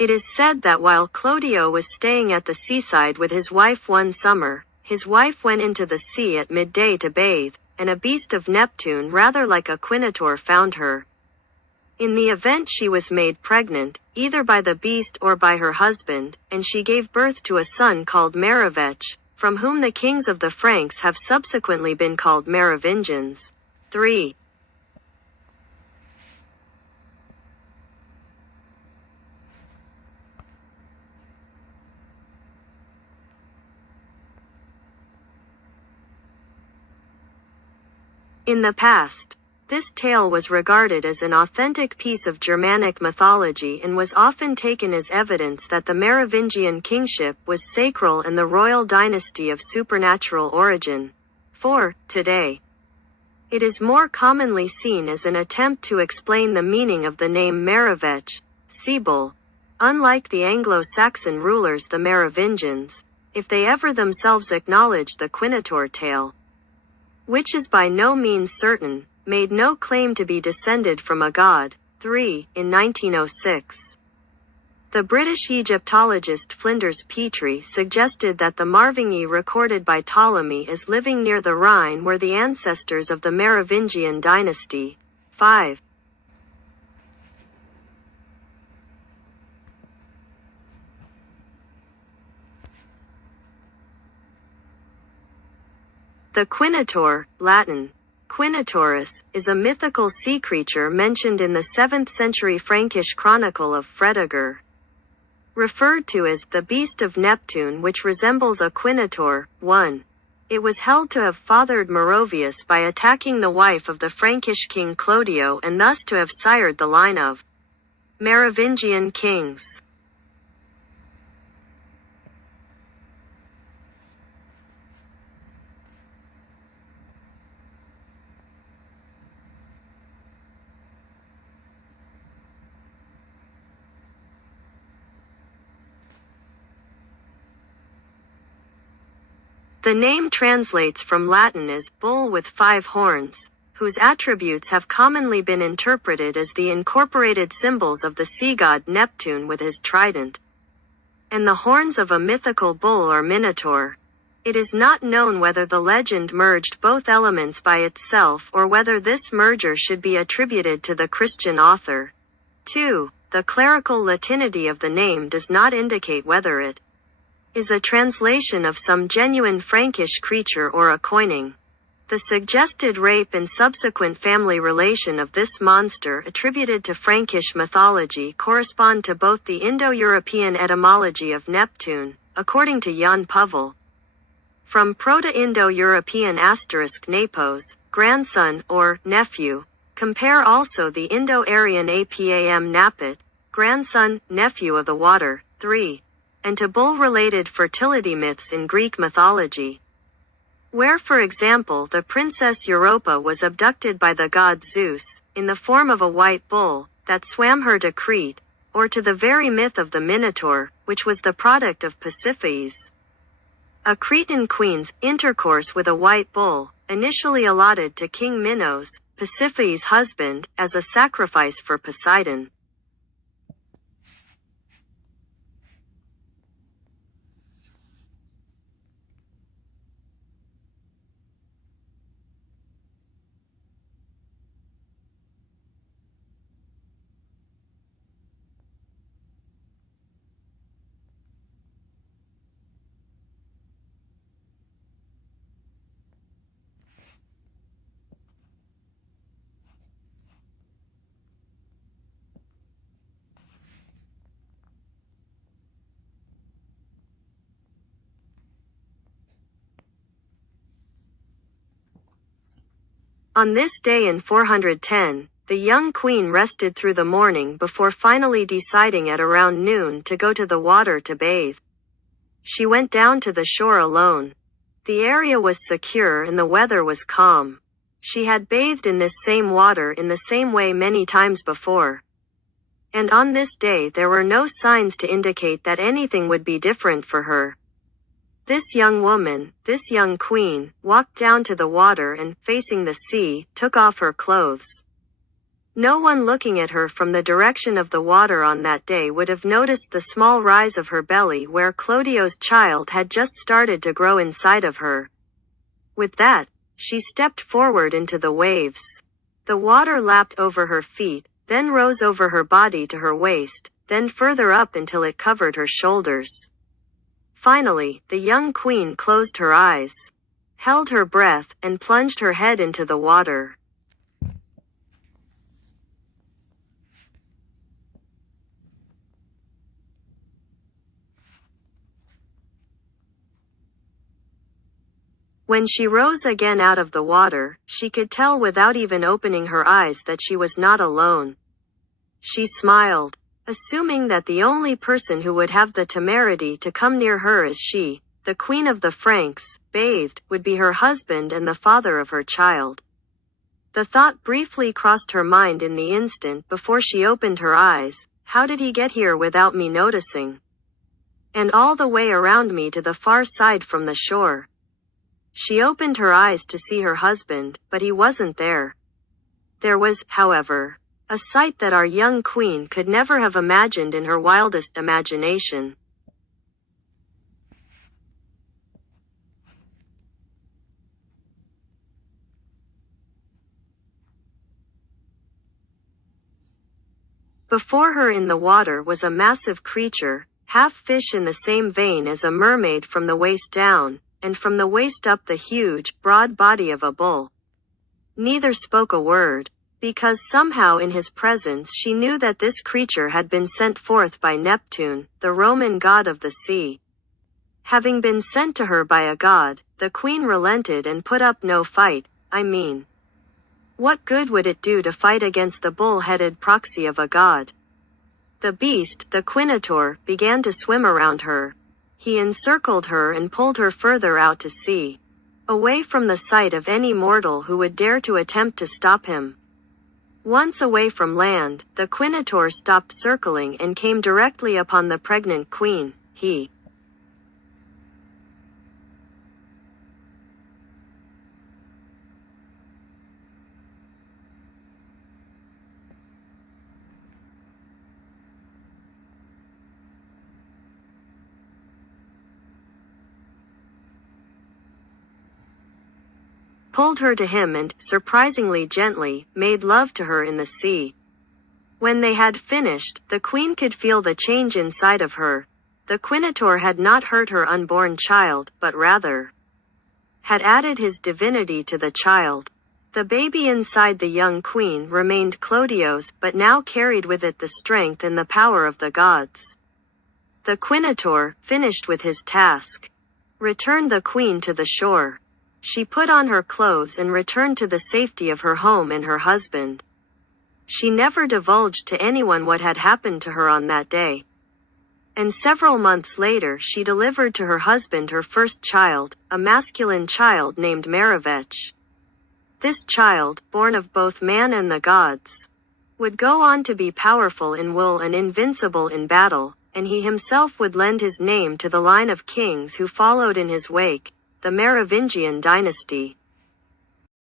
It is said that while Clodio was staying at the seaside with his wife one summer, his wife went into the sea at midday to bathe, and a beast of Neptune rather like a Quinotaur found her. In the event she was made pregnant, either by the beast or by her husband, and she gave birth to a son called Merovech, from whom the kings of the Franks have subsequently been called Merovingians. 3. In the past, this tale was regarded as an authentic piece of Germanic mythology and was often taken as evidence that the Merovingian kingship was sacral and the royal dynasty of supernatural origin. 4. Today, it is more commonly seen as an attempt to explain the meaning of the name Merovech, Sibyl. Unlike the Anglo-Saxon rulers the Merovingians, if they ever themselves acknowledge the Quinotaur tale, which is by no means certain, made no claim to be descended from a god. 3. In 1906, the British Egyptologist Flinders Petrie suggested that the Marvingi recorded by Ptolemy as living near the Rhine were the ancestors of the Merovingian dynasty. 5. The Quinotaur, Latin, Quinotaurus, is a mythical sea creature mentioned in the 7th century Frankish chronicle of Fredegar. Referred to as the beast of Neptune, which resembles a Quinotaur. 1. It was held to have fathered Meroveus by attacking the wife of the Frankish king Clodio and thus to have sired the line of Merovingian kings. The name translates from Latin as bull with 5 horns, whose attributes have commonly been interpreted as the incorporated symbols of the sea god Neptune with his trident, and the horns of a mythical bull or minotaur. It is not known whether the legend merged both elements by itself or whether this merger should be attributed to the Christian author. 2. The clerical Latinity of the name does not indicate whether it is a translation of some genuine Frankish creature or a coining. The suggested rape and subsequent family relation of this monster attributed to Frankish mythology correspond to both the Indo-European etymology of Neptune, according to Jan Pavel, from Proto-Indo-European * nepos, grandson or nephew. Compare also the Indo-Aryan apam napit, grandson, nephew of the water. 3. And to bull-related fertility myths in Greek mythology, where for example the princess Europa was abducted by the god Zeus, in the form of a white bull, that swam her to Crete, or to the very myth of the Minotaur, which was the product of Pasiphae, a Cretan queen's intercourse with a white bull, initially allotted to King Minos, Pasiphae's husband, as a sacrifice for Poseidon. On this day in 410, the young queen rested through the morning before finally deciding at around noon to go to the water to bathe. She went down to the shore alone. The area was secure and the weather was calm. She had bathed in this same water in the same way many times before. And on this day there were no signs to indicate that anything would be different for her. This young woman, this young queen, walked down to the water and, facing the sea, took off her clothes. No one looking at her from the direction of the water on that day would have noticed the small rise of her belly where Clodio's child had just started to grow inside of her. With that, she stepped forward into the waves. The water lapped over her feet, then rose over her body to her waist, then further up until it covered her shoulders. Finally, the young queen closed her eyes, held her breath, and plunged her head into the water. When she rose again out of the water, she could tell without even opening her eyes that she was not alone. She smiled, assuming that the only person who would have the temerity to come near her as she, the Queen of the Franks, bathed, would be her husband and the father of her child. The thought briefly crossed her mind in the instant before she opened her eyes, how did he get here without me noticing? And all the way around me to the far side from the shore. She opened her eyes to see her husband, but he wasn't there. There was, however, a sight that our young queen could never have imagined in her wildest imagination. Before her in the water was a massive creature, half fish in the same vein as a mermaid from the waist down, and from the waist up the huge, broad body of a bull. Neither spoke a word, because somehow in his presence she knew that this creature had been sent forth by Neptune, the Roman god of the sea. Having been sent to her by a god, the queen relented and put up no fight. What good would it do to fight against the bull-headed proxy of a god? The beast, the Quinotaur, began to swim around her. He encircled her and pulled her further out to sea, away from the sight of any mortal who would dare to attempt to stop him. Once away from land, the Quinotaur stopped circling and came directly upon the pregnant queen. He pulled her to him and, surprisingly gently, made love to her in the sea. When they had finished, the queen could feel the change inside of her. The Quinotaur had not hurt her unborn child, but rather had added his divinity to the child. The baby inside the young queen remained Clodio's, but now carried with it the strength and the power of the gods. The Quinotaur, finished with his task, returned the queen to the shore. She put on her clothes and returned to the safety of her home and her husband. She never divulged to anyone what had happened to her on that day. And several months later she delivered to her husband her first child, a masculine child named Merovech. This child, born of both man and the gods, would go on to be powerful in will and invincible in battle, and he himself would lend his name to the line of kings who followed in his wake, the Merovingian dynasty.